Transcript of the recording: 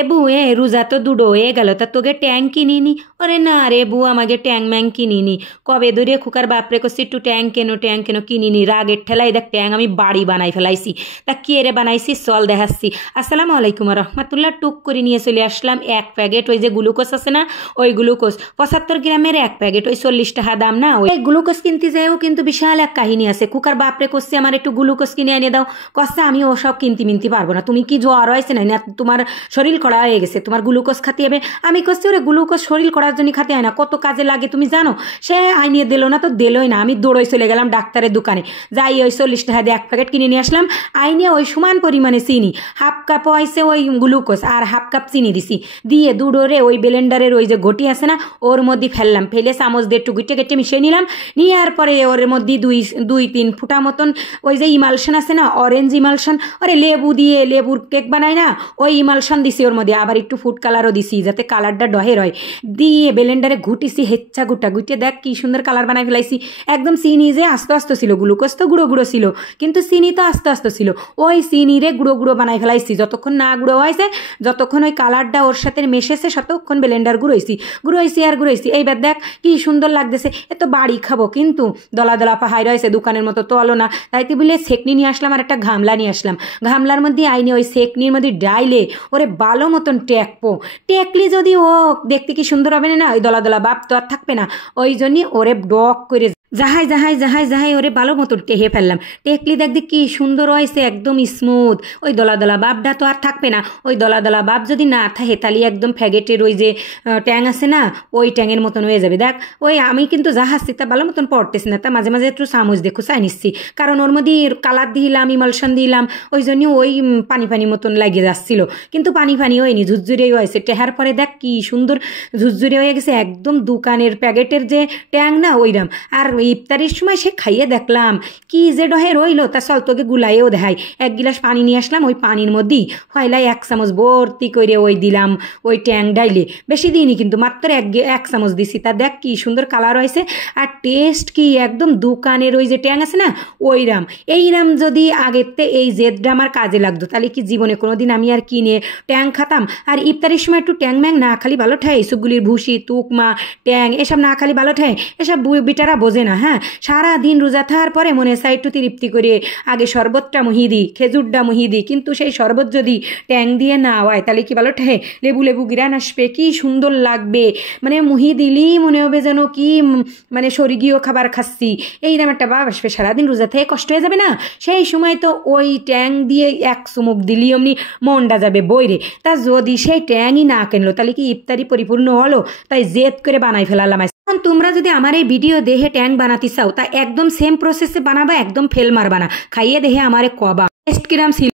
এ বউ রোজা তো দুটো হয়ে গেল, তা তোকে ট্যাং কিনিনি? ওরে না রে বউ, আমাকে ট্যাং ম্যাং কিনিনি। কবে ধরে খুকার বাপরে করছি একটু ট্যাং কেন কিনিনি। রাগের ঠেলাই দেখ ট্যাং আমি বাড়ি বানাই ফেলাইছি। তা কে রে বানাইছি চল দেখাচ্ছি। আসসালামু আলাইকুম রহমতুল্লাহ। টুক করে নিয়ে চলে আসলাম এক প্যাকেট ওই যে গ্লুকোজ আছে না, ওই গ্লুকোজ 75 গ্রামের এক প্যাকেট, ওই 40 টাকা দাম না। ওই গ্লুকোজ কিনতে যাইও কিন্তু বিশাল এক কাহিনী আছে। খুকার বাপরে করছে আমার একটু গ্লুকোজ কিনে এনে দাও। কচ্ছে আমি ওসব কিনতে মিনতে পারবো না। তুমি কি জ্বর হয়েছে না, তোমার শরীর করা হয়ে গেছে, তোমার গ্লুকোজ খাতে হবে? আমি করছি ওরে গ্লুকোজ শরীর করার জন্য খাতে হয় না, কত কাজে লাগে তুমি জানো? সে আইনিয়ে দিল না তো দিলই না। আমি দৌড়ই চলে গেলাম ডাক্তারের দোকানে, যাই ওই 40 টাকা দিয়ে এক প্যাকেট কিনে নিয়ে আসলাম। আইনিয়ে ওই সমান পরিমাণে চিনি, হাফ কাপ হয়েছে ওই গ্লুকোজ আর হাফ কাপ চিনি দিছি, দিয়ে দুডোরে ওই ব্লেন্ডারের ওই যে ঘটি আছে না ওর মধ্যে ফেললাম, ফেলে চামচ দিয়ে একটু গুটে কেটে মিশিয়ে নিলাম। নেওয়ার পরে ওর মধ্যে দুই তিন ফুটা মতন ওই যে ইমালশন আছে না, অরেঞ্জ ইমালশন, ওরে লেবু দিয়ে লেবুর কেক বানায় না, ওই ইমালশন দিছি ওর মধ্যে, আবার একটু ফুড কালারও দিছি যাতে কালারটা ডহের হয়। দিয়ে ব্লেন্ডারে ঘুটিছি হেচ্ছা গুটে দেখ কি সুন্দর কালার বানাই ফেলাইছি। একদম চিনি যে আস্তে আস্তে ছিল, গ্লুকোজ তো গুঁড়ো ছিল, কিন্তু চিনি তো আস্তে আস্তে ছিল। ওই চিনি রে গুঁড়ো বানাই ফেলাইছি। যতক্ষণ না গুঁড়ো হয়েছে, যতক্ষণ ওই কালারটা ওর সাথে মেশেছে, ততক্ষণ ব্লেন্ডার ঘুরাইছি। এইবার দেখ কি সুন্দর লাগতেছে। এত বাড়ি খাবো কিন্তু দলা দলা পাহাড় রয়েছে, দোকানের মতো তো হলো না। তাইতে বলে সেকনি নিয়ে আসলাম আর একটা ঘামলা নিয়ে আসলাম। ঘামলার মধ্যে আইনি ওই সেকনির মধ্যে ডাইলে ওরে ভালো মতন টেকলি যদি ও দেখতে কি সুন্দর হবে না, ওই দলা দলা বাপ তো আর থাকবে না। ওই জন্যই ওরে ডক করে যাহাই ওরে ভালো মতন টেহে ফেললাম। টেকলি দেখতে কি সুন্দর হয়েছে, একদম স্মুথ। ওই দলা দলা বাপটা তো আর থাকবে না। ওই দলা দলা বাপ যদি না থাকে তাহলে একদম ফ্যাগেটের ওই যে ট্যাং আছে না, ওই ট্যাঙের মতন হয়ে যাবে। দেখ ওই আমি কিন্তু যাহাচ্ছি তা ভালো মতন পড়তেছি না, তা মাঝে মাঝে একটু চামচ দেখো চাই নিচ্ছি, কারণ ওর মধ্যে কালার দিলাম, ইমালশন দিলাম, ওই জন্য ওই পানি মতন লাগিয়ে যাচ্ছিল, কিন্তু পানি হয়নি, ঝুরঝুরে হয়েছে। টেহার পরে দেখ কি সুন্দর ঝুরঝুরে হয়ে গেছে, একদম দোকানের প্যাকেটের যে ট্যাং না ওইরাম। আর ইফতারির সময় সে খাইয়ে দেখলাম কি যে ডহে রইলো, তা চল তোকে গুলাইয়েও দেখাই। এক গিলাস পানি নিয়ে আসলাম, ওই পানির মধ্যেই হয়লাই 1 চামচ ভর্তি করে ওই দিলাম ওই ট্যাং ডাইলে। বেশি দিইনি কিন্তু মাত্র 1 চামচ দিছি। তা দেখ কি সুন্দর কালার হয়েছে, আর টেস্ট কি একদম দোকানের ওই যে ট্যাং আছে না ওইরাম। এইরাম যদি আগেতে এই জেদটা আমার কাজে লাগতো, তাহলে কি জীবনে কোনোদিন আমি আর কিনে ট্যাং খাতাম? আর ইফতারির সময় একটু ট্যাং ম্যাং না খালি ভালো ঠায়, এইসবগুলির ভুসি তুকমা ট্যাং এসব না খালি ভালো ঠায়, এসব বিটারা বোঝে না। হ্যাঁ, সারাদিন রোজা থাকার পরে মনে চাই একটু তৃপ্তি করে আগে শরবতটা মুহিদি, খেজুরটা মুহিদি, কিন্তু সেই শরবত যদি ট্যাং দিয়ে না হয় তাহলে কি ভালো ঠে, লেবু গিরান আসবে, কি সুন্দর লাগবে। মানে মুহি দিলেই মনে হবে যেন কি মানে স্বর্গীয় খাবার খাচ্ছি, এইরকম একটা ভাব আসবে। সারাদিন রোজা থেকে কষ্ট হয়ে যাবে না, সেই সময় তো ওই ট্যাং দিয়ে এক চুমুক দিলি অমনি মনটা যাবে বইরে। তা যদি সেই ট্যাংই না কিনলো তাহলে কি ইফতারি পরিপূর্ণ হলো? তাই জেদ করে বানাই ফেলালাম। তোমরা যদি আমার এই ভিডিও দেখে ট্যাং বানাতে চাও তা একদম সেম প্রসেসে বানাবা, একদম ফেল মারবা না। খাইয়ে দেখে আমারে কবা টেস্ট কিরাম ছিল।